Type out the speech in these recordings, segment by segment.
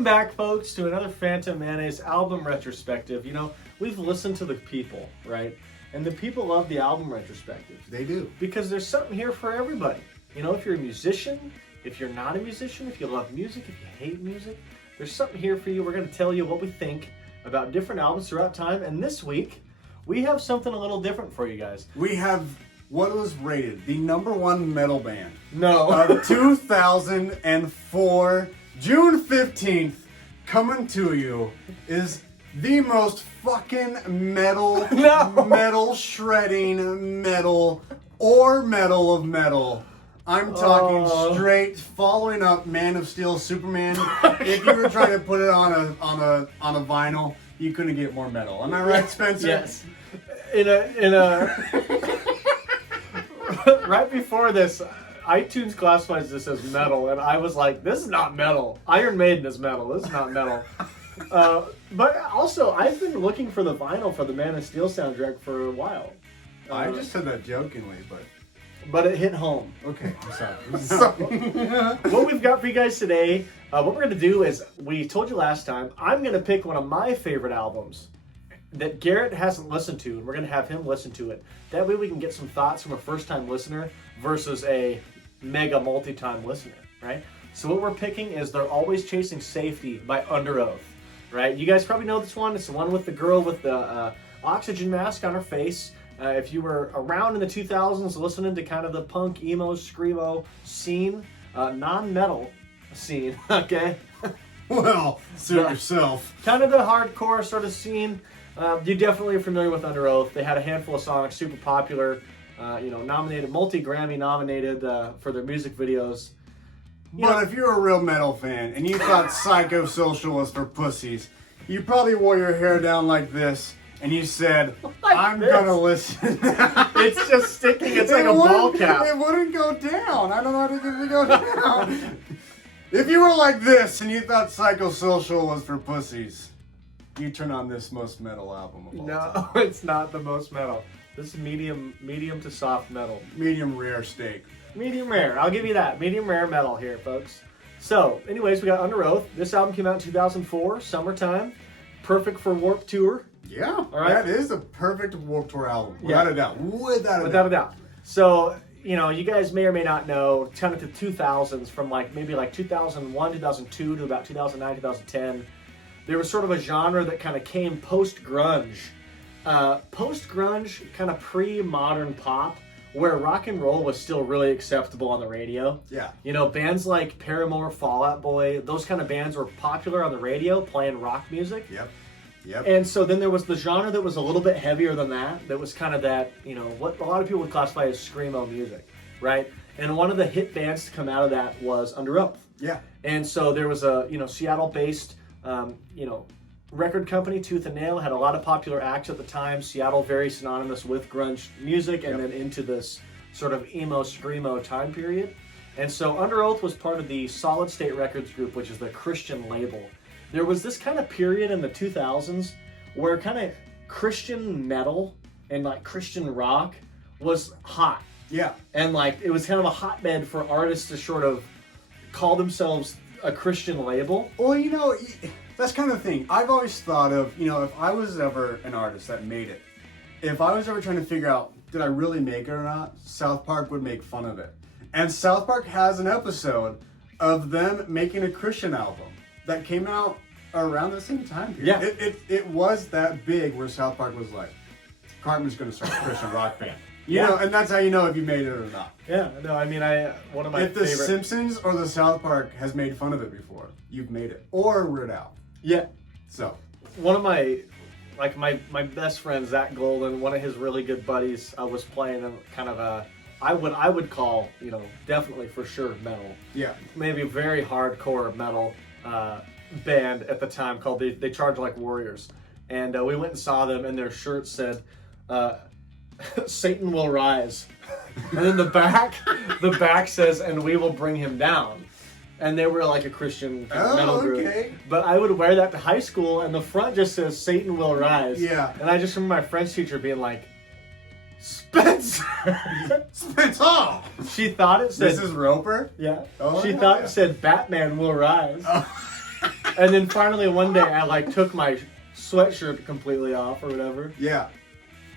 Welcome back, folks, to another Phantom Mayonnaise album retrospective. You know, we've listened to the people, right? And the people love the album retrospective. They do. Because there's something here for everybody. You know, if you're a musician, if you're not a musician, if you love music, if you hate music, there's something here for you. We're going to tell you what we think about different albums throughout time. And this week, we have something a little different for you guys. We have what was rated the #1 metal band of 2004, June 15th, coming to you is the most fucking metal, metal shredding metal of metal. I'm talking straight following up Man of Steel, Superman. If you were trying to put it on a vinyl, you couldn't get more metal. Am I right, Spencer? Yes. In a right before this, iTunes classifies this as metal, and I was like, this is not metal. Iron Maiden is metal. This is not metal. But also, I've been looking for the vinyl for the Man of Steel soundtrack for a while. I just said that jokingly, but it hit home. Okay, I'm sorry. So, what we've got for you guys today, what we're going to do is, we told you last time, I'm going to pick one of my favorite albums that Garrett hasn't listened to, and we're going to have him listen to it. That way we can get some thoughts from a first-time listener versus a mega multi-time listener, right? So what we're picking is They're Always Chasing Safety by UnderOath, right? You guys probably know this one. It's the one with the girl with the oxygen mask on her face. If you were around in the 2000s listening to kind of the punk, emo, screamo scene, non-metal scene, okay? Well, suit yourself. Kind of the hardcore sort of scene. You definitely are familiar with UnderOath. They had a handful of songs, super popular, nominated, multi-Grammy nominated for their music videos. But if you're a real metal fan and you thought Psychosocial was for pussies, you probably wore your hair down like this and you said, I'm gonna listen. It's just sticking, it's like a ball cap. It wouldn't go down. I don't know how to get it to go down. If you were like this and you thought Psychosocial was for pussies, you turn on this most metal album of all time. No, it's not the most metal. This is medium to soft metal. Medium rare steak. Medium rare, I'll give you that. Medium rare metal here, folks. So, anyways, we got UnderOath. This album came out in 2004, summertime. Perfect for Warped Tour. Yeah, all right. That is a perfect Warped Tour album, without a doubt. Without a doubt. So, you guys may or may not know, kind of the 2000s, from maybe 2001, 2002 to about 2009, 2010, there was sort of a genre that kind of came post-grunge. Post-grunge, kind of pre-modern pop, where rock and roll was still really acceptable on the radio. Yeah. Bands like Paramore, Fall Out Boy, those kind of bands were popular on the radio, playing rock music. Yep. And so then there was the genre that was a little bit heavier than that. That was kind of that, what a lot of people would classify as screamo music, right? And one of the hit bands to come out of that was UnderOath. Yeah. And so there was a, Seattle-based, record company, Tooth and Nail, had a lot of popular acts at the time. Seattle, very synonymous with grunge music, and then into this sort of emo, screamo time period. And so UnderOath was part of the Solid State Records group, which is the Christian label. There was this kind of period in the 2000s where kind of Christian metal and Christian rock was hot. Yeah. And it was kind of a hotbed for artists to sort of call themselves a Christian label. Well, that's kind of the thing. I've always thought of, if I was ever an artist that made it, if I was ever trying to figure out, did I really make it or not, South Park would make fun of it. And South Park has an episode of them making a Christian album that came out around the same time period. Yeah. It was that big where South Park was like, Cartman's going to start a Christian rock band. And that's how you know if you made it or not. Yeah, no, I mean, one of my favorite... If The Simpsons or the South Park has made fun of it before, you've made it. Or Weird Al. Yeah. So. One of my best friend, Zach Golden, one of his really good buddies, was playing a kind of a, I would call, definitely for sure metal. Yeah. Maybe a very hardcore metal band at the time called, they Charge Like Warriors. And we went and saw them, and their shirt said, Satan will rise. And then the back says, and we will bring him down. And they were like a Christian metal group. Okay. But I would wear that to high school, and the front just says, Satan will rise. Yeah. And I just remember my French teacher being like, Spencer! Spencer! She thought it said... Mrs. Roper? Yeah. Oh, she thought it said, Batman will rise. Oh. And then finally one day I like took my sweatshirt completely off or whatever. Yeah.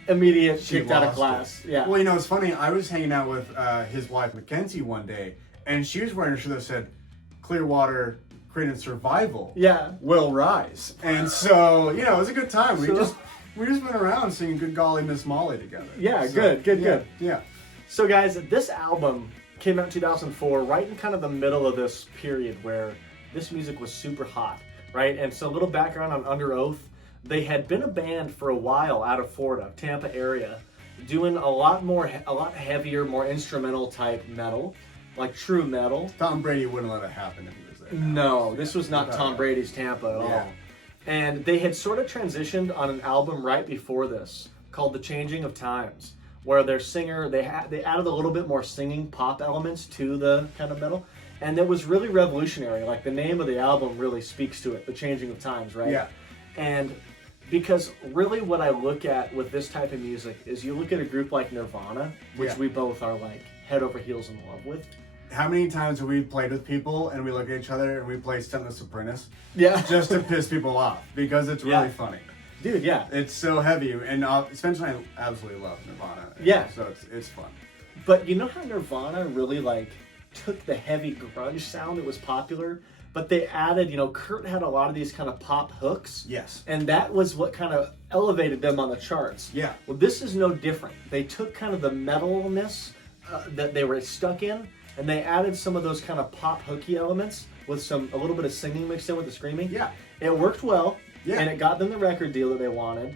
Immediate She kicked out of lost class. it. Yeah. Well, you know, it's funny. I was hanging out with his wife, Mackenzie, one day, and she was wearing a shirt that said, Clearwater Creative Survival Yeah. will rise. And so, you know, it was a good time. We just went around singing Good Golly Miss Molly together. Yeah, So, good. Yeah. So guys, this album came out in 2004, right in kind of the middle of this period where this music was super hot, right? And so a little background on UnderOath. They had been a band for a while out of Florida, Tampa area, doing a lot heavier, more instrumental type metal, like true metal. Tom Brady wouldn't let it happen if he was there. No, this was not Tom Brady's Tampa at all. And they had sort of transitioned on an album right before this called The Changing of Times, where their singer, they added a little bit more singing pop elements to the kind of metal. And it was really revolutionary. Like the name of the album really speaks to it, The Changing of Times, right? Yeah. And because really what I look at with this type of music is you look at a group like Nirvana, which we both are like head over heels in love with. How many times have we played with people and we look at each other and we play Stuntless Apprentice? Yeah. Just to piss people off because it's really funny. Dude, yeah. It's so heavy. And Spencer and I absolutely love Nirvana. Yeah. So it's fun. But you know how Nirvana really like took the heavy grunge sound that was popular, but they added, you know, Kurt had a lot of these kind of pop hooks. Yes. And that was what kind of elevated them on the charts. Yeah. Well, this is no different. They took kind of the metalness that they were stuck in, and they added some of those kind of pop hooky elements with a little bit of singing mixed in with the screaming. Yeah. It worked well. Yeah. And it got them the record deal that they wanted.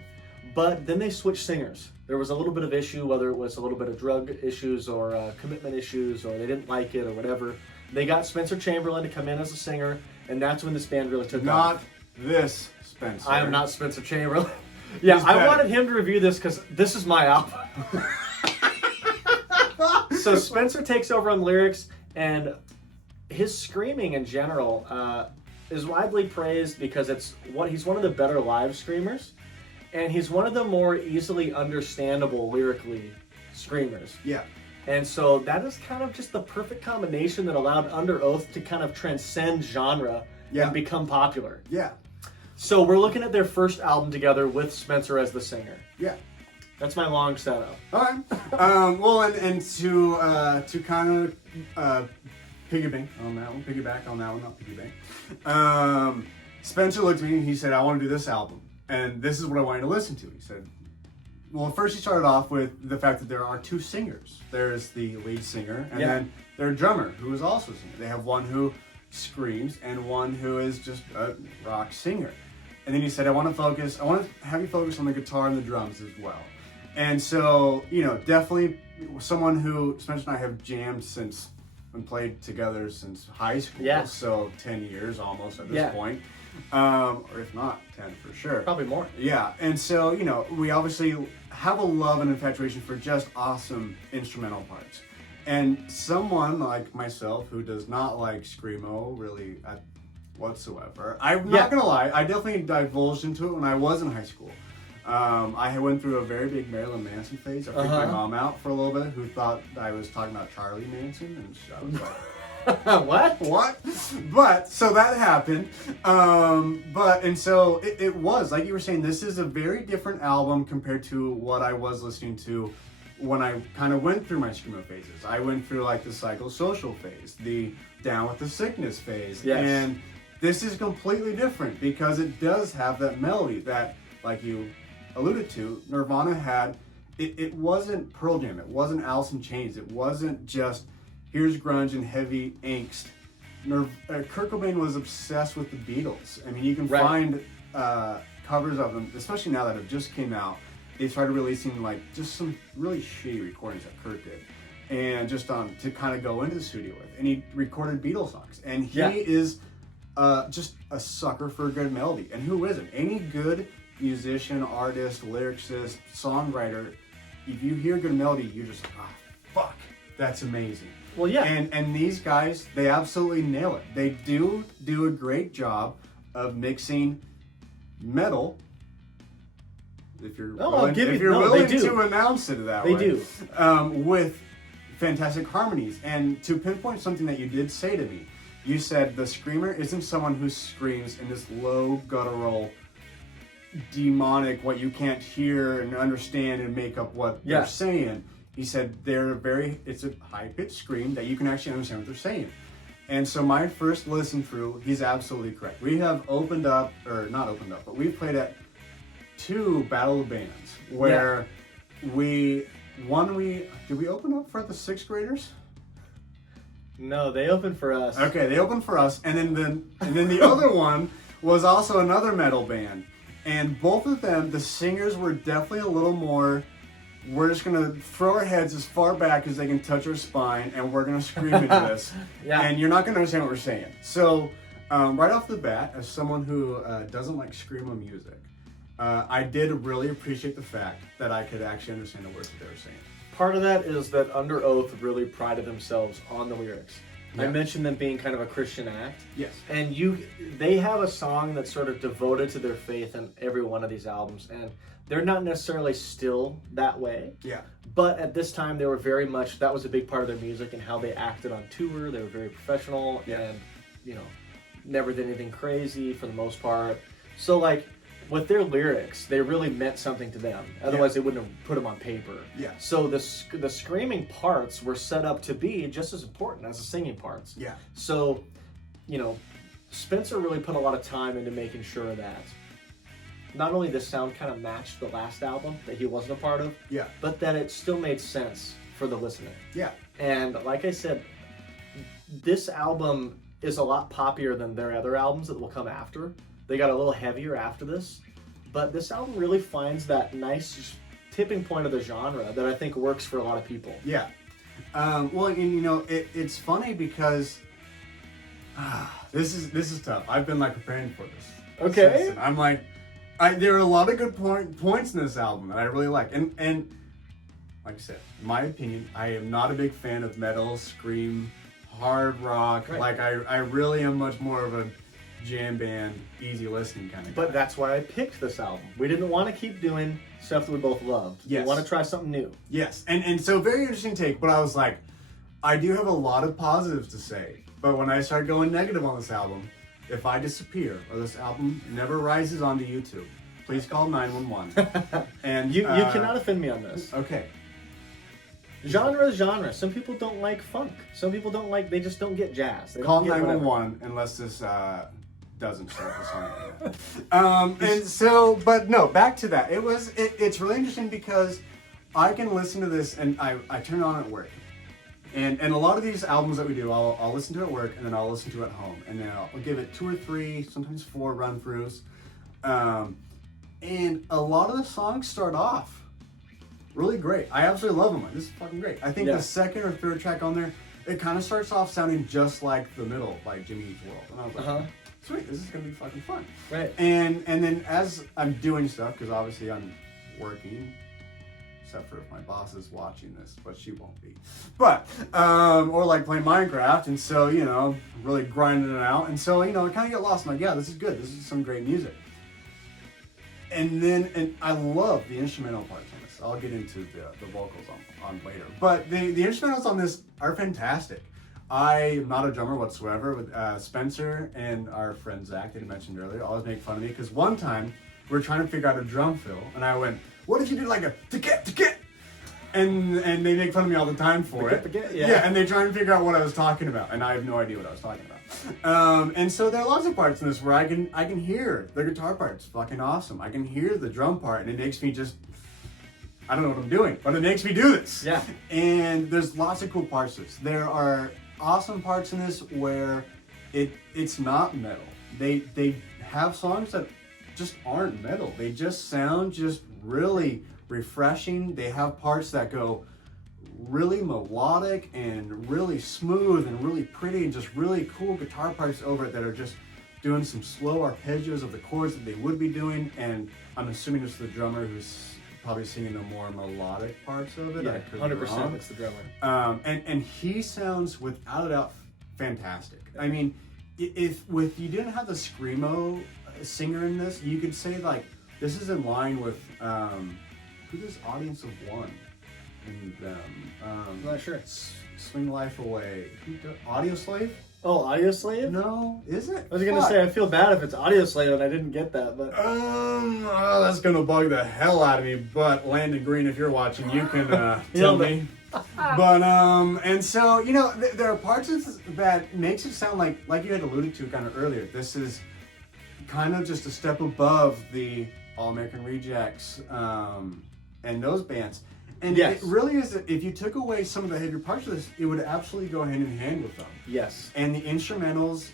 But then they switched singers. There was a little bit of issue, whether it was a little bit of drug issues or commitment issues, or they didn't like it or whatever. They got Spencer Chamberlain to come in as a singer, and that's when this band really took off. Not this Spencer. I am not Spencer Chamberlain. Yeah, He's I better. wanted him to review this because this is my album. So Spencer takes over on lyrics, and his screaming in general is widely praised because he's one of the better live screamers, and he's one of the more easily understandable lyrically screamers. Yeah. And so that is kind of just the perfect combination that allowed UnderOath to kind of transcend genre and become popular. Yeah. So we're looking at their first album together with Spencer as the singer. Yeah. That's my long setup. All right. Well, and to kind of piggyback on that one, not piggyback. Spencer looked at me and he said, I want to do this album. And this is what I wanted to listen to. He said, well, first he started off with the fact that there are two singers. There's the lead singer and then their drummer, who is also a singer. They have one who screams and one who is just a rock singer. And then he said, I want to have you focus on the guitar and the drums as well. And so, you know, definitely someone who Spencer and I have jammed since and played together since high school. Yeah. So 10 years almost at this point. Or if not 10 for sure. Probably more. Yeah. And so, you know, we obviously have a love and infatuation for just awesome instrumental parts. And someone like myself who does not like screamo really whatsoever. I'm not going to lie. I definitely divulged into it when I was in high school. I went through a very big Marilyn Manson phase. I freaked my mom out for a little bit, who thought I was talking about Charlie Manson, and I was like, "What? But so that happened. And so it was like you were saying. This is a very different album compared to what I was listening to when I kind of went through my screamo phases. I went through like the psychosocial phase, the down with the sickness phase, and this is completely different because it does have that melody that, like you alluded to, Nirvana had. It wasn't Pearl Jam, it wasn't Alice in Chains, it wasn't just here's grunge and heavy angst. Kurt Cobain was obsessed with the Beatles. I mean, you can find covers of them, especially now that it just came out. They started releasing like just some really shitty recordings that Kurt did, and just to kind of go into the studio with. And he recorded Beatles songs, and he is just a sucker for a good melody. And who isn't? Any good musician, artist, lyricist, songwriter, if you hear good melody, you're just like, oh, fuck, that's amazing. Well, yeah. And these guys, they absolutely nail it. They do a great job of mixing metal. If you're willing to announce it that way. They do. With fantastic harmonies. And to pinpoint something that you did say to me, You said the screamer isn't someone who screams in this low, guttural, demonic, what you can't hear and understand and make up what they're saying. He said it's a high-pitched scream that you can actually understand what they're saying. And so my first listen through, he's absolutely correct. We have not opened up, but we've played at 2 battle of bands where did we open up for the 6th graders? No, they opened for us. Okay, they opened for us, and then the other one was also another metal band. And both of them, the singers were definitely a little more, we're just gonna throw our heads as far back as they can touch our spine, and we're gonna scream into this. And you're not gonna understand what we're saying. So, right off the bat, as someone who doesn't like screamo music, I did really appreciate the fact that I could actually understand the words that they were saying. Part of that is that UnderOath really prided themselves on the lyrics. I mentioned them being kind of a Christian act. Yes. And they have a song that's sort of devoted to their faith in every one of these albums, and they're not necessarily still that way. Yeah. But at this time, they were very much, that was a big part of their music and how they acted on tour. They were very professional and, never did anything crazy for the most part. So, like, with their lyrics, they really meant something to them. Otherwise, they wouldn't have put them on paper. Yeah. So the screaming parts were set up to be just as important as the singing parts. Yeah. So, Spencer really put a lot of time into making sure that not only the sound kind of matched the last album that he wasn't a part of, but that it still made sense for the listener. Yeah. And like I said, this album is a lot poppier than their other albums that will come after. They got a little heavier after this, but this album really finds that nice tipping point of the genre that I think works for a lot of people. Yeah. Well, and it's funny because this is tough. I've been preparing for this. Okay. Season. I'm there are a lot of good points in this album that I really like, and like I said, in my opinion, I am not a big fan of metal, scream, hard rock. Right. I really am much more of a jam band, easy listening kind of guy. But that's why I picked this album. We didn't want to keep doing stuff that we both loved. Yes. We want to try something new. Yes, and so very interesting take, but I was like, I do have a lot of positives to say, but when I start going negative on this album, if I disappear or this album never rises onto YouTube, please call 911. And you cannot offend me on this. Okay. Genre is genre. Some people don't like funk. Some people they just don't get jazz. They Call don't get 911 unless this doesn't start the song again. And so, but no, back to that. It's really interesting because I can listen to this and I turn it on at work. And a lot of these albums that we do, I'll listen to at work and then I'll listen to at home. And then I'll give it 2 or 3, sometimes 4 run-throughs. And a lot of the songs start off really great. I absolutely love them. This is fucking great. I think the second or third track on there, it kind of starts off sounding just like The Middle by Jimmy Eat World. And I was like, sweet, this is going to be fucking fun. Right. And then as I'm doing stuff, because obviously I'm working, except for if my boss is watching this, but she won't be. But, or playing Minecraft, and so, really grinding it out. And so, I kind of get lost. I'm like, yeah, this is good. This is some great music. And I love the instrumental parts on this. I'll get into the vocals on later. But the instrumentals on this are fantastic. I am not a drummer whatsoever. With Spencer and our friend Zach that I mentioned earlier always make fun of me because one time we were trying to figure out a drum fill, and I went, "What if you did like a ticket?" And they make fun of me all the time for it. Yeah, and they try and figure out what I was talking about, and I have no idea what I was talking about. And so there are lots of parts in this where I can hear the guitar part's fucking awesome. I can hear the drum part, and it makes me just, I don't know what I'm doing, but it makes me do this. Yeah. And there's lots of cool parts to this. There are awesome parts in this where it's not metal. They have songs that just aren't metal. They just sound just really refreshing. They have parts that go really melodic and really smooth and really pretty and just really cool guitar parts over it that are just doing some slow arpeggios of the chords that they would be doing. And I'm assuming it's the drummer who's probably singing the more melodic parts of it. Yeah, 100% it's the drummer. And he sounds without a doubt fantastic. I mean, if you didn't have the screamo singer in this, you could say this is in line with who does Audience of One in them? I'm not sure. Swing Life Away. Audio Slave? Oh, Audio Slave? No, is it? I was gonna say I feel bad if it's Audio Slave and I didn't get that, but that's gonna bug the hell out of me. But Landon Green, if you're watching, you can tell me. But and so there are parts of this that makes it sound like you had alluded to kind of earlier. This is kind of just a step above the All American Rejects and those bands. And yes. It really is, if you took away some of the heavier parts of this, it would absolutely go hand in hand with them. Yes. And the instrumentals,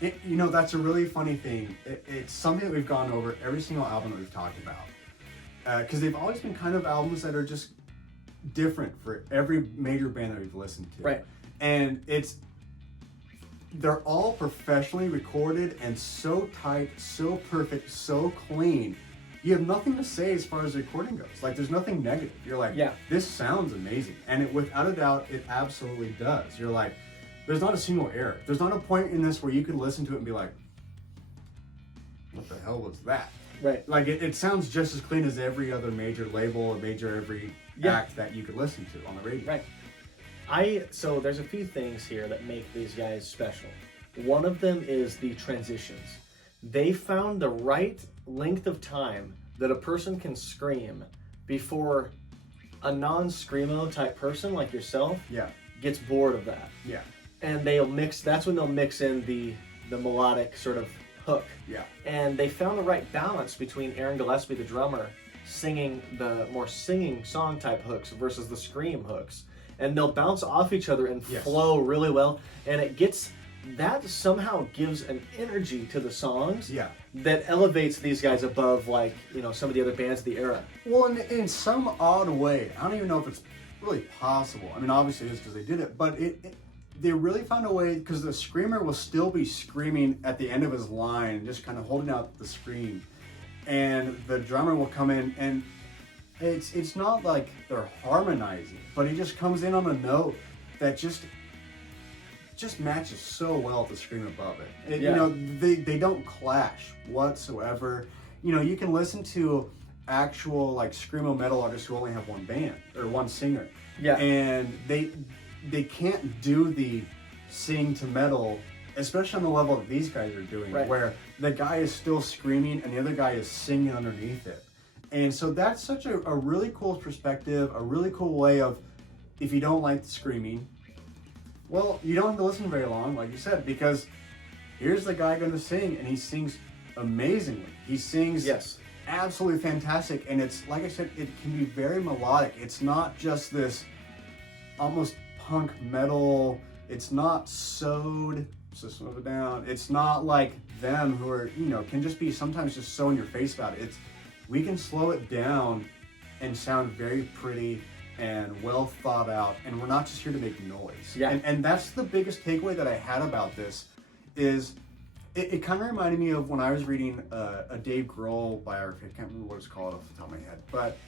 that's a really funny thing. It's something that we've gone over every single album that we've talked about. Because they've always been kind of albums that are just different for every major band that we've listened to. Right. And they're all professionally recorded and so tight, so perfect, so clean. You have nothing to say as far as the recording goes. Like, there's nothing negative. You're like, yeah, this sounds amazing. And without a doubt, it absolutely does. You're like, there's not a single error. There's not a point in this where you could listen to it and be like, what the hell was that? Right. Like, it sounds just as clean as every other major label or every act that you could listen to on the radio. Right. So there's a few things here that make these guys special. One of them is the transitions. They found the right length of time that a person can scream before a non-screamo type person like yourself gets bored of that. Yeah. And that's when they'll mix in the melodic sort of hook. Yeah. And they found the right balance between Aaron Gillespie, the drummer, singing the more singing song type hooks versus the scream hooks. And they'll bounce off each other and flow really well. And that somehow gives an energy to the songs that elevates these guys above, like, some of the other bands of the era. Well, in some odd way, I don't even know if it's really possible. I mean, obviously it is because they did it, but they really found a way, because the screamer will still be screaming at the end of his line, just kind of holding out the scream, and the drummer will come in, and it's not like they're harmonizing, but he just comes in on a note that just matches so well with the scream above it. They don't clash whatsoever. You can listen to actual like screamo metal artists who only have one band or one singer. Yeah. And they can't do the sing to metal, especially on the level that these guys are doing, where the guy is still screaming and the other guy is singing underneath it. And so that's such a really cool perspective, a really cool way of, if you don't like the screaming, well, you don't have to listen very long, like you said, because here's the guy going to sing, and he sings amazingly. He sings absolutely fantastic, and it's, like I said, it can be very melodic. It's not just this almost punk metal. It's not sewed, so slow it down. It's not like them who are, can just be sometimes just so in your face about it. We can slow it down and sound very pretty and well thought out, and we're not just here to make noise. Yeah. And that's the biggest takeaway that I had about this, is it kind of reminded me of when I was reading a Dave Grohl biography. I can't remember what it's called off the top of my head, but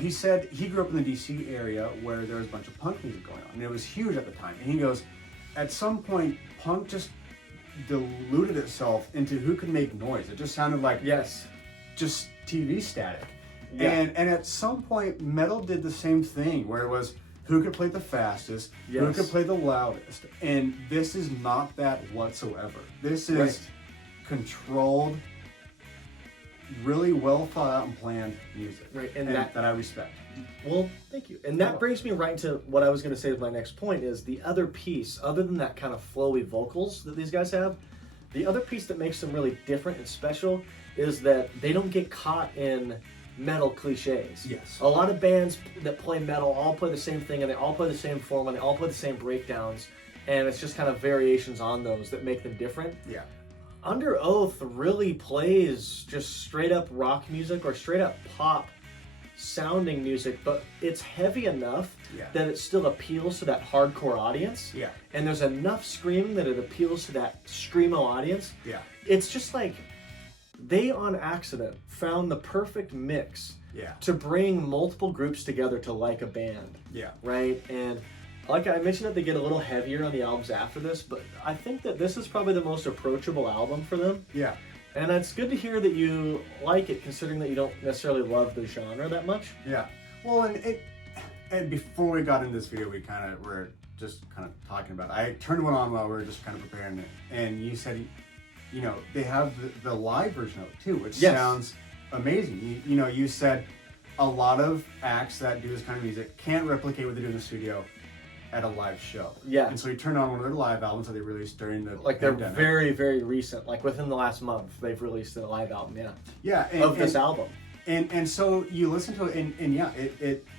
he said he grew up in the DC area where there was a bunch of punk music going on, and it was huge at the time. And he goes, at some point, punk just diluted itself into who could make noise. It just sounded like just TV static. Yeah. And at some point, metal did the same thing, where it was who could play the fastest, who could play the loudest. And this is not that whatsoever. This is controlled, really well thought out and planned music. Right. And that I respect. Well, thank you. And that brings me right to what I was going to say with my next point, is the other piece, other than that kind of flowy vocals that these guys have, the other piece that makes them really different and special is that they don't get caught in metal cliches. Yes. A lot of bands that play metal all play the same thing, and they all play the same form, and they all play the same breakdowns, and it's just kind of variations on those that make them different. Yeah. UnderOath really plays just straight up rock music or straight up pop sounding music, but it's heavy enough that it still appeals to that hardcore audience. Yeah. And there's enough screaming that it appeals to that screamo audience. Yeah. It's just like they, on accident, found the perfect mix to bring multiple groups together to like a band. Yeah. Right? And like I mentioned that they get a little heavier on the albums after this, but I think that this is probably the most approachable album for them. Yeah. And it's good to hear that you like it, considering that you don't necessarily love the genre that much. Yeah. Well, and before we got into this video, we kind of were just kind of talking about it. I turned one on while we were just kind of preparing it, and you said, they have the live version of it too, which sounds amazing. You said a lot of acts that do this kind of music can't replicate what they do in the studio at a live show. Yeah. And so you turned on one of their live albums that they released during the pandemic. They're very, very recent. Like within the last month, they've released a live album. Yeah. Yeah. Of this album. And so you listen to it, and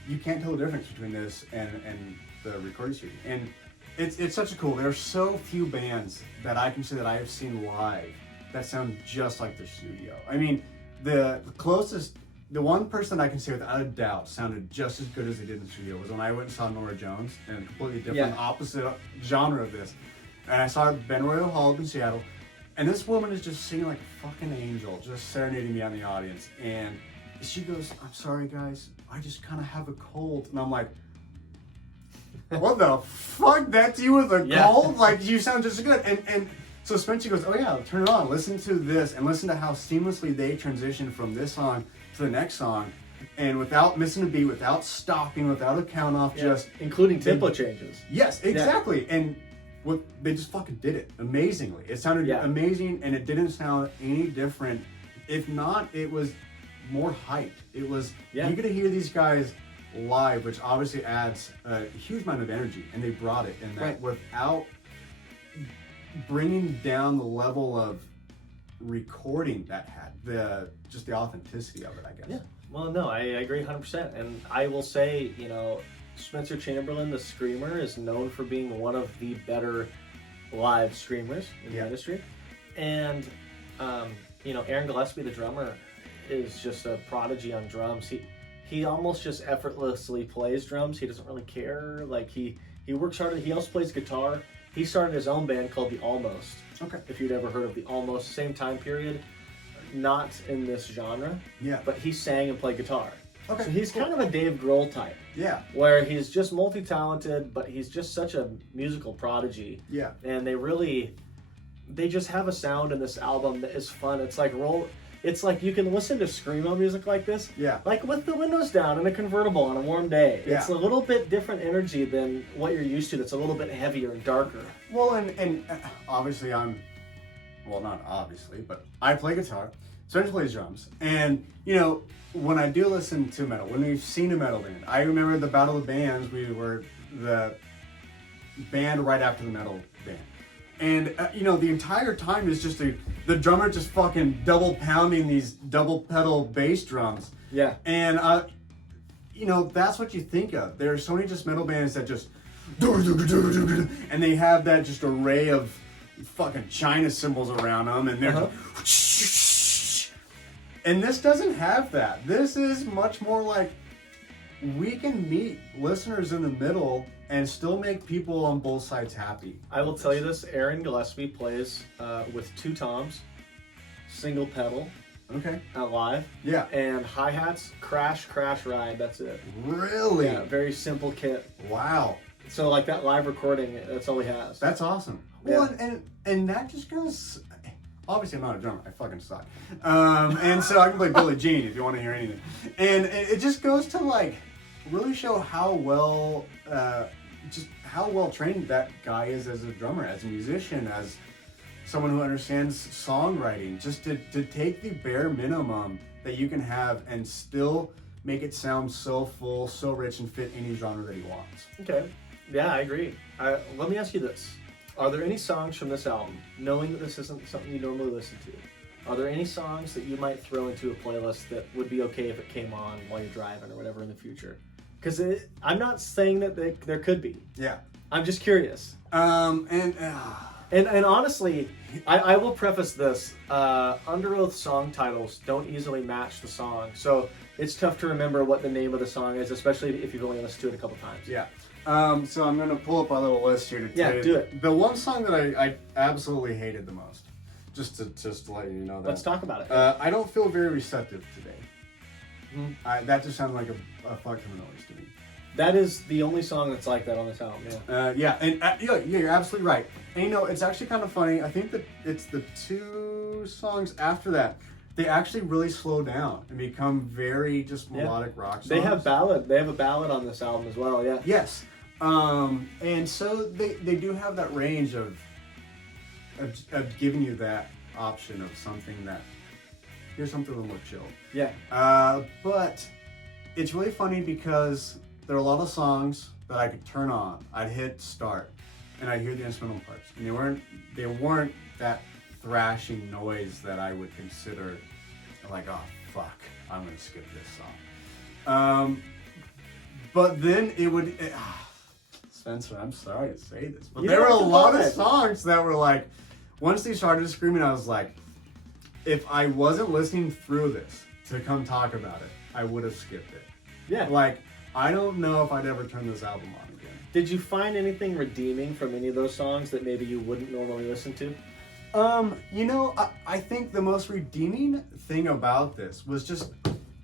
you can't tell the difference between this and the recording studio. And it's such a cool. There are so few bands that I can say that I have seen live that sound just like the studio. I mean, the closest. The one person I can say without a doubt sounded just as good as they did in the studio was when I went and saw Norah Jones in a completely different, opposite genre of this. And I saw Ben Royal Hall in Seattle, and this woman is just singing like a fucking angel, just serenading me on the audience. And she goes, "I'm sorry, guys, I just kind of have a cold." And I'm like, "What the fuck? That's you with a cold? Like, you sound just as good." And so Spencer goes, "Oh yeah, turn it on. Listen to this, and listen to how seamlessly they transition from this song to the next song, and without missing a beat, without stopping, without a count off, just including tempo changes." Yes, exactly. And they just fucking did it amazingly. It sounded amazing, and it didn't sound any different. If not, it was more hyped. It was you get to hear these guys live, which obviously adds a huge amount of energy, and they brought it in that without bringing down the level of recording that had the authenticity of it, I guess. Yeah. Well, no, I agree 100%. And I will say, Spencer Chamberlain, the screamer, is known for being one of the better live screamers in the industry. And, Aaron Gillespie, the drummer, is just a prodigy on drums. He almost just effortlessly plays drums. He doesn't really care. Like, he works hard. He also plays guitar. He started his own band called The Almost. Okay. If you'd ever heard of The Almost, same time period. Not in this genre. Yeah. But he sang and played guitar. Okay. So he's kind of a Dave Grohl type. Yeah. Where he's just multi-talented, but he's just such a musical prodigy. Yeah. And they just have a sound in this album that is fun. It's like you can listen to screamo music like this. Yeah. Like with the windows down in a convertible on a warm day. Yeah. It's a little bit different energy than what you're used to. That's a little bit heavier and darker. Well, and obviously not obviously, but I play guitar. Spencer plays drums. And, when I do listen to metal, when we've seen a metal band, I remember the Battle of the Bands, we were the band right after the metal band. And, the entire time is just the drummer just fucking double pounding these double pedal bass drums. Yeah. And, that's what you think of. There are so many just metal bands that just, and they have that just array of fucking China cymbals around them, and they're and this doesn't have that. This is much more like we can meet listeners in the middle and still make people on both sides happy. I will tell you this: Aaron Gillespie plays with two toms, single pedal. Okay. Live. Yeah. And hi-hats, crash, ride. That's it. Really? Yeah. Very simple kit. Wow. So like that live recording, that's all he has. That's awesome. Yeah. Well, and that just goes. Obviously, I'm not a drummer. I fucking suck. And so I can play Billie Jean if you want to hear anything. And it just goes to really show how well trained that guy is as a drummer, as a musician, as someone who understands songwriting. Just to take the bare minimum that you can have and still make it sound so full, so rich, and fit any genre that he wants. Okay. Yeah, I agree. Let me ask you this. Are there any songs from this album, knowing that this isn't something you normally listen to, are there any songs that you might throw into a playlist that would be okay if it came on while you're driving or whatever in the future? Because I'm not saying that there could be. Yeah. I'm just curious. And honestly, I will preface this. UnderOath song titles don't easily match the song, so it's tough to remember what the name of the song is, especially if you've only listened to it a couple times. Yeah. So I'm going to pull up a little list here to tell you. Do it. The one song that I absolutely hated the most, just to let you know that. Let's talk about it. I don't feel very receptive today. Mm-hmm. That just sounded like a fuck ton of noise to me. That is the only song that's like that on this album, yeah. You're absolutely right. And it's actually kind of funny. I think that it's the two songs after that. They actually really slow down and become very just melodic rock songs. They have a ballad on this album as well, yeah. Yes. And so they do have that range of giving you that option of something that, here's something a little more chill. Yeah. But it's really funny because there are a lot of songs that I could turn on. I'd hit start, and I'd hear the instrumental parts, and they weren't that thrashing noise that I would consider like, oh fuck, I'm gonna skip this song. But then it would. Spencer, I'm sorry to say this, but there were a lot of songs that were like, once they started screaming, I was like, if I wasn't listening through this to come talk about it, I would have skipped it. Yeah. Like, I don't know if I'd ever turn this album on again. Did you find anything redeeming from any of those songs that maybe you wouldn't normally listen to? You know, I think the most redeeming thing about this was just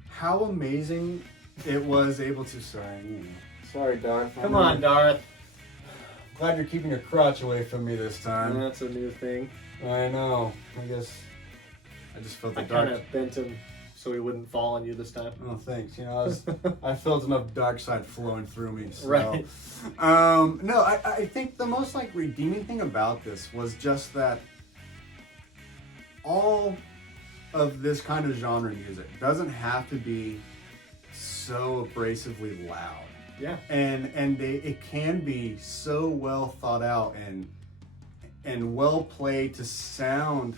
how amazing it was able to sing. Sorry, Darth. Come on, Darth. Glad you're keeping your crotch away from me this time. That's a new thing. I know. I guess I just felt the I dark. kind of bent him so he wouldn't fall on you this time. Oh, thanks. You know, I felt enough dark side flowing through me. So. Right. No, I think the most like redeeming thing about this was just that all of this kind of genre music doesn't have to be so abrasively loud. Yeah. And it can be so well thought out and well played to sound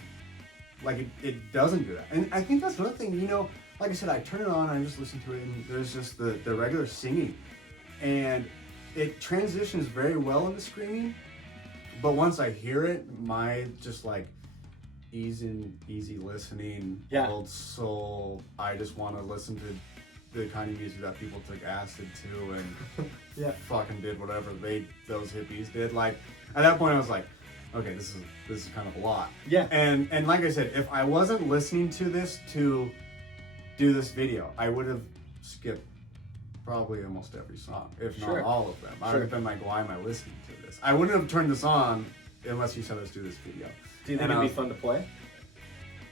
like it doesn't do that. And I think that's another thing, you know, like I said, I turn it on and I just listen to it, and there's just the regular singing. And it transitions very well into screaming. But once I hear it, my just like easy listening, old soul, I just want to listen to the kind of music that people took acid to and fucking did whatever those hippies did. Like at that point I was like, okay, this is kind of a lot. Yeah. And like I said, if I wasn't listening to this to do this video, I would have skipped probably almost every song, if not all of them. I would have been like, why am I listening to this? I wouldn't have turned this on unless you said let's do this video. Do you think it'd be fun to play?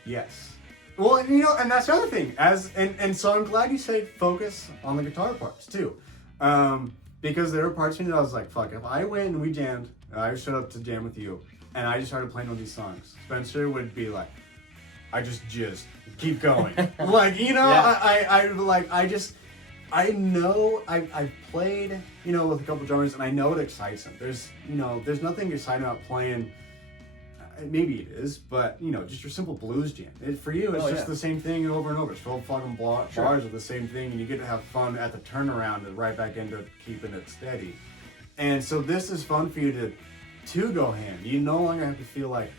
Yes. Well, you know, and that's the other thing. And so I'm glad you said focus on the guitar parts too, because there were parts in it I was like, fuck. If I went and we jammed, I showed up to jam with you, and I just started playing all these songs, Spencer would be like, I just keep going. Like, you know, I know I've played, you know, with a couple drummers, and I know it excites them. There's nothing exciting about playing. Maybe it is, but you know, just your simple blues jam. For you, it's just the same thing over and over. It's 12 fucking bars of the same thing, and you get to have fun at the turnaround and right back into keeping it steady. And so this is fun for you to go ham. You no longer have to feel like,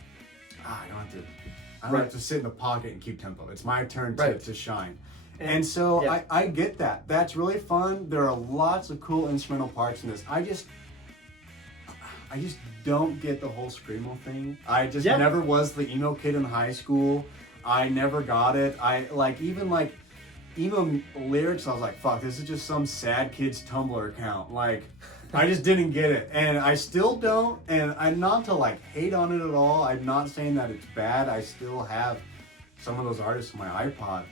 I don't have to sit in the pocket and keep tempo. It's my turn to shine. And so I get that. That's really fun. There are lots of cool instrumental parts in this. I just don't get the whole screamo thing. I just never was the emo kid in high school. I never got it. Even emo lyrics, I was like, fuck, this is just some sad kid's Tumblr account. Like, I just didn't get it. And I still don't, and I'm not to like hate on it at all. I'm not saying that it's bad. I still have some of those artists on my iPod,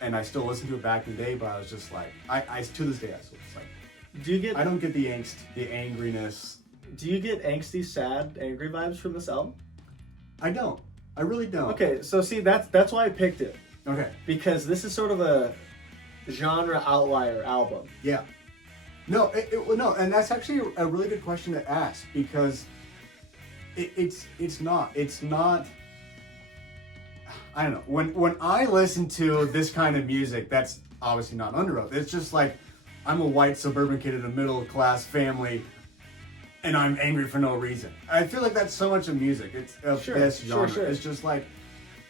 and I still listen to it back in the day, but I was just like, I to this day, I still just like, I don't get the angst, the angriness. Do you get angsty, sad, angry vibes from this album? I don't. I really don't. Okay, so see, that's why I picked it. Okay. Because this is sort of a genre outlier album. Yeah. No, no, and that's actually a really good question to ask, because it's not. I don't know. When I listen to this kind of music, that's obviously not UnderOath. It's just like, I'm a white suburban kid in a middle class family, and I'm angry for no reason. I feel like that's so much of music. It's of this genre. Sure. It's just like,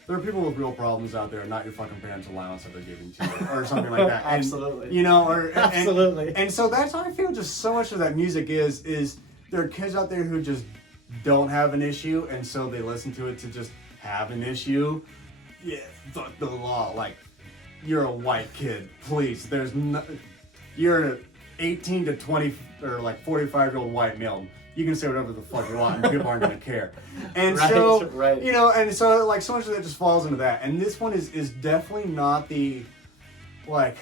there are people with real problems out there, not your fucking parents' allowance that they're giving to you, or something like that. Absolutely. And, you know, absolutely. And so that's how I feel. Just so much of that music is there are kids out there who just don't have an issue, and so they listen to it to just have an issue. Yeah, fuck the law. Like, you're a white kid, please. You're an 18 to 20 or like 45-year-old white male. You can say whatever the fuck you want, and people aren't gonna care. And you know, and so like so much of that just falls into that. And this one is definitely not the like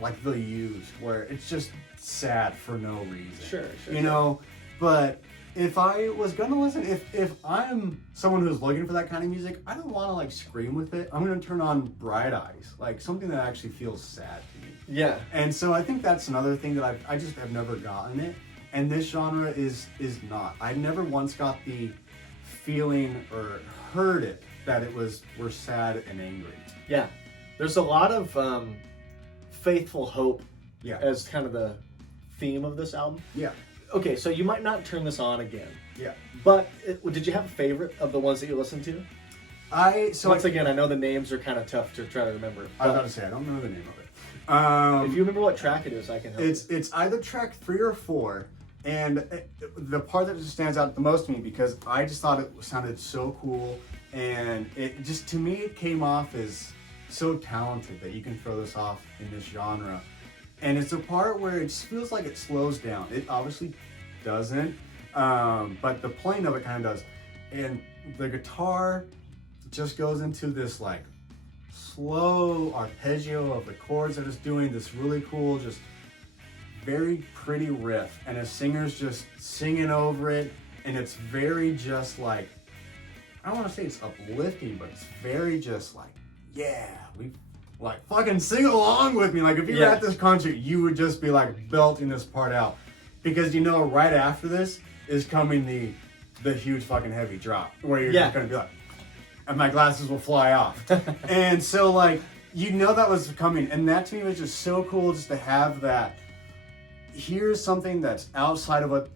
like The Used, where it's just sad for no reason. Sure. You know, but if I was gonna listen, if I'm someone who's looking for that kind of music, I don't want to like scream with it. I'm gonna turn on Bright Eyes, like something that actually feels sad to me. Yeah. And so I think that's another thing that I just have never gotten it. And this genre is not. I never once got the feeling or heard it that we're sad and angry. Yeah. There's a lot of faithful hope Yeah. as kind of the theme of this album. Yeah. Okay, so you might not turn this on again. Yeah. But did you have a favorite of the ones that you listened to? Once again, I know the names are kind of tough to try to remember. I was about to say I don't remember the name of it. If you remember what track it is, I can help. It's either track 3 or 4, and the part that just stands out the most to me because I just thought it sounded so cool, and it just to me it came off as so talented that you can throw this off in this genre. And it's a part where it just feels like it slows down. It obviously doesn't, but the playing of it kind of does. And the guitar just goes into this like slow arpeggio of the chords that it's doing this really cool, just very pretty riff. And a singer's just singing over it. And it's very just like, I don't want to say it's uplifting, but it's very just like, yeah, we like fucking sing along with me. Like if you were at this concert, you would just be like belting this part out, because you know right after this is coming the huge fucking heavy drop where you're just gonna be like, and my glasses will fly off. And so like you know that was coming, and that to me was just so cool just to have that. Here's something that's outside of what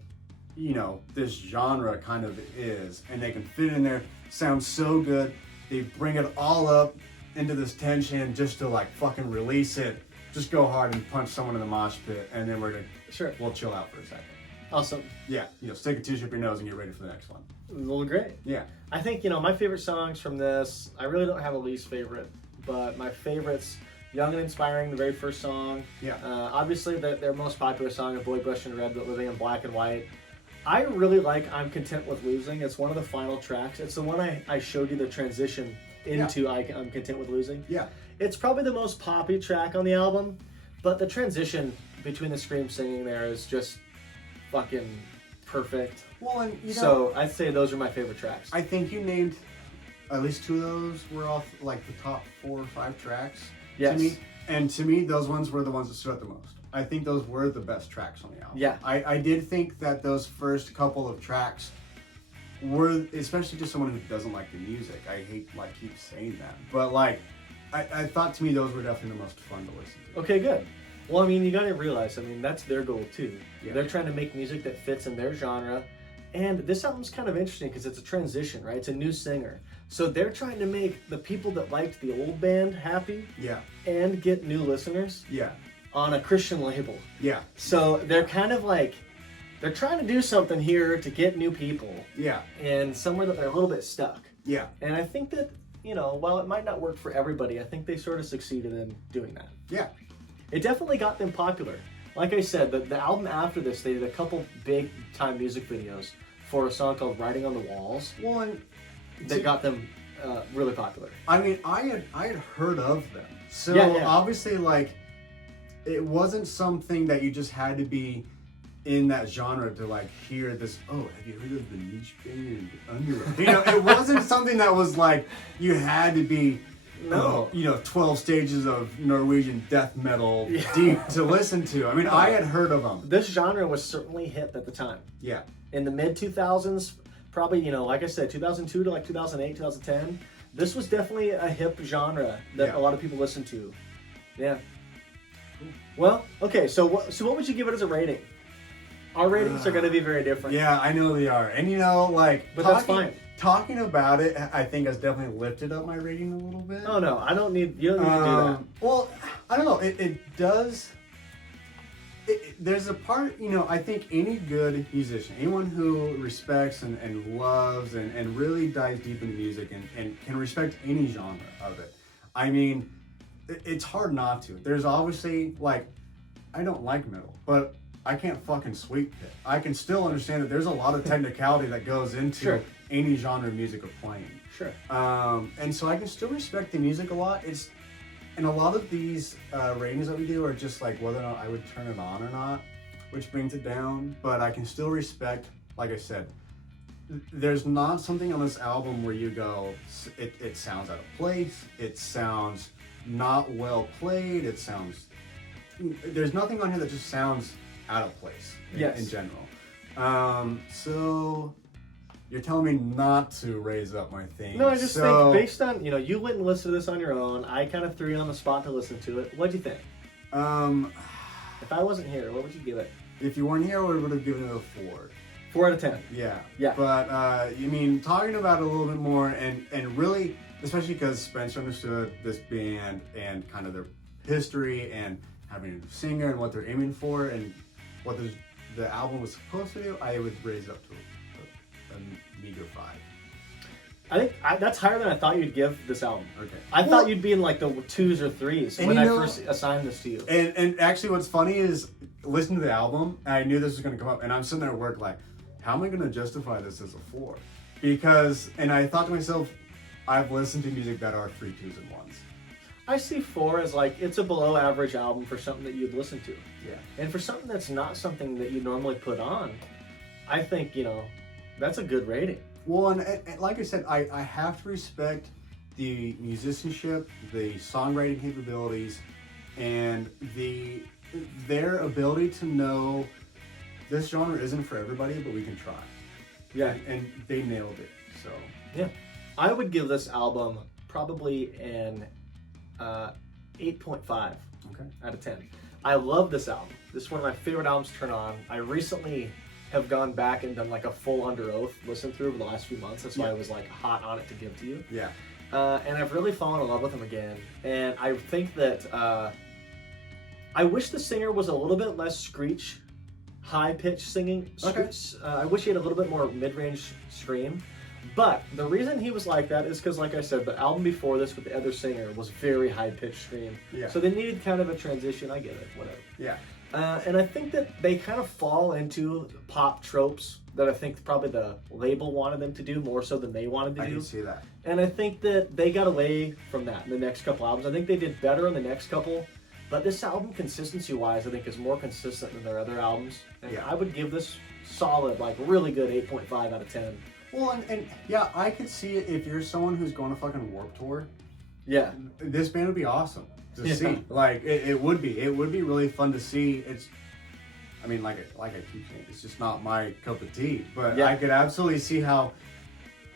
you know this genre kind of is, and they can fit in there. Sounds so good. They bring it all up into this tension just to like fucking release it, just go hard and punch someone in the mosh pit, and then we'll chill out for a second. Awesome. Yeah, stick a tissue up your nose and get ready for the next one. Well, great. Yeah. I think, my favorite songs from this, I really don't have a least favorite, but my favorites, Young and Inspiring, the very first song. Yeah. Obviously, their most popular song, A Boy Brushing Red, but Living in Black and White. I really like I'm Content with Losing. It's one of the final tracks. It's the one I showed you the transition into I'm Content with Losing. Yeah. It's probably the most poppy track on the album, but the transition between the scream singing there is just fucking perfect. Well, and so I'd say those are my favorite tracks. I think you named at least 2 of those were off like the top 4 or 5 tracks. Yes. To me. And to me, those ones were the ones that stood out the most. I think those were the best tracks on the album. Yeah. I did think that those first couple of tracks were, especially to someone who doesn't like the music, I hate keep saying that, but I thought to me those were definitely the most fun to listen to. Okay, good. Well, you gotta realize, that's their goal too. Yeah. They're trying to make music that fits in their genre, and this album's kind of interesting because it's a transition, right? It's a new singer, so they're trying to make the people that liked the old band happy, and get new listeners, on a Christian label. Yeah. So they're kind of they're trying to do something here to get new people. Yeah. And somewhere that they're a little bit stuck. Yeah. And I think that, while it might not work for everybody, I think they sort of succeeded in doing that. Yeah. It definitely got them popular. Like I said, the album after this, they did a couple big time music videos for a song called Writing on the Walls. Well, and that got them really popular. I had heard of them. So obviously it wasn't something that you just had to be in that genre to hear this. Oh, have you heard of the niche band UnderOath? It wasn't something that was you had to be 12 stages of Norwegian death metal deep to listen to. I had heard of them. This genre was certainly hip at the time. Yeah. In the mid 2000s, probably, like I said, 2002 to 2008, 2010, this was definitely a hip genre that a lot of people listened to. Yeah. Well, okay, so what would you give it as a rating? Our ratings are going to be very different. Yeah, I know they are. And but that's fine. Talking about it, I think has definitely lifted up my rating a little bit. Oh no, you don't need to do that. Well, I don't know. It does. There's a part, I think any good musician, anyone who respects and loves and really dives deep into music and can respect any genre of it. It's hard not to. There's obviously, I don't like metal, but I can't fucking sweep it. I can still understand that there's a lot of technicality that goes into any genre of music of playing. Sure. And so I can still respect the music a lot. And a lot of these ratings that we do are just like whether or not I would turn it on or not, which brings it down. But I can still respect, like I said, there's not something on this album where you go, it sounds out of place, it sounds not well played, there's nothing on here that just sounds out of place in general. So you're telling me not to raise up my thing. No, I just think based on, you went and listened to this on your own. I kind of threw you on the spot to listen to it. What'd you think? If I wasn't here, what would you give it? If you weren't here, I would have given it a 4. 4 out of 10. Yeah. Yeah. But, talking about it a little bit more and really, especially because Spencer understood this band and kind of their history and having a singer and what they're aiming for and what the album was supposed to do, I would raise it up to a meager 5. I think that's higher than I thought you'd give this album. Okay. I thought you'd be in like the 2s or 3s when I first assigned this to you. And actually what's funny is, listen to the album, and I knew this was going to come up, and I'm sitting there at work like, how am I going to justify this as a 4? Because, and I thought to myself, I've listened to music that are 3 2s and 1s. I see 4 as like, it's a below average album for something that you'd listen to. Yeah. And for something that's not something that you normally put on, I think, that's a good rating. Well, and like I said, I have to respect the musicianship, the songwriting capabilities, and their ability to know this genre isn't for everybody, but we can try. Yeah. And they nailed it, so. Yeah. I would give this album probably an 8.5 out of 10. I love this album. This is one of my favorite albums to turn on. I recently have gone back and done like a full UnderOath listen through over the last few months. That's why I was like hot on it to give to you. Yeah. And I've really fallen in love with him again. And I think that I wish the singer was a little bit less screech, high-pitched singing. Okay. I wish he had a little bit more mid-range scream. But the reason he was like that is because, like I said, the album before this with the other singer was very high-pitched scream. Yeah. So they needed kind of a transition. I get it, whatever. Yeah. And I think that they kind of fall into pop tropes that I think probably the label wanted them to do more so than they wanted to do. I can see that. And I think that they got away from that in the next couple albums. I think they did better in the next couple. But this album, consistency-wise, I think is more consistent than their other albums. And I would give this solid, like really good 8.5 out of 10. Well, and yeah, I could see it if you're someone who's going to fucking Warped Tour. Yeah. This band would be awesome to see. Like, it would be. It would be really fun to see. I mean, like I keep saying, it's just not my cup of tea. But I could absolutely see how,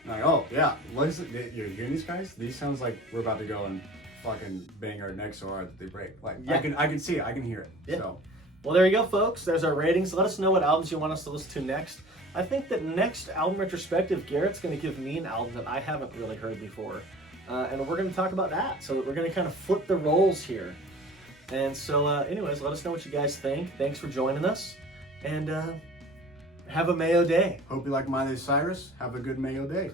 like, oh, yeah, listen, you're hearing these guys? These sounds like we're about to go and fucking bang our necks so hard that they break. Like, I can see it. I can hear it. Yeah. So. Well, there you go, folks. There's our ratings. Let us know what albums you want us to listen to next. I think that next album retrospective, Garrett's going to give me an album that I haven't really heard before. And we're going to talk about that. So we're going to kind of flip the roles here. And so, anyways, let us know what you guys think. Thanks for joining us. And have a Mayo day. Hope you like Miley Cyrus. Have a good Mayo day.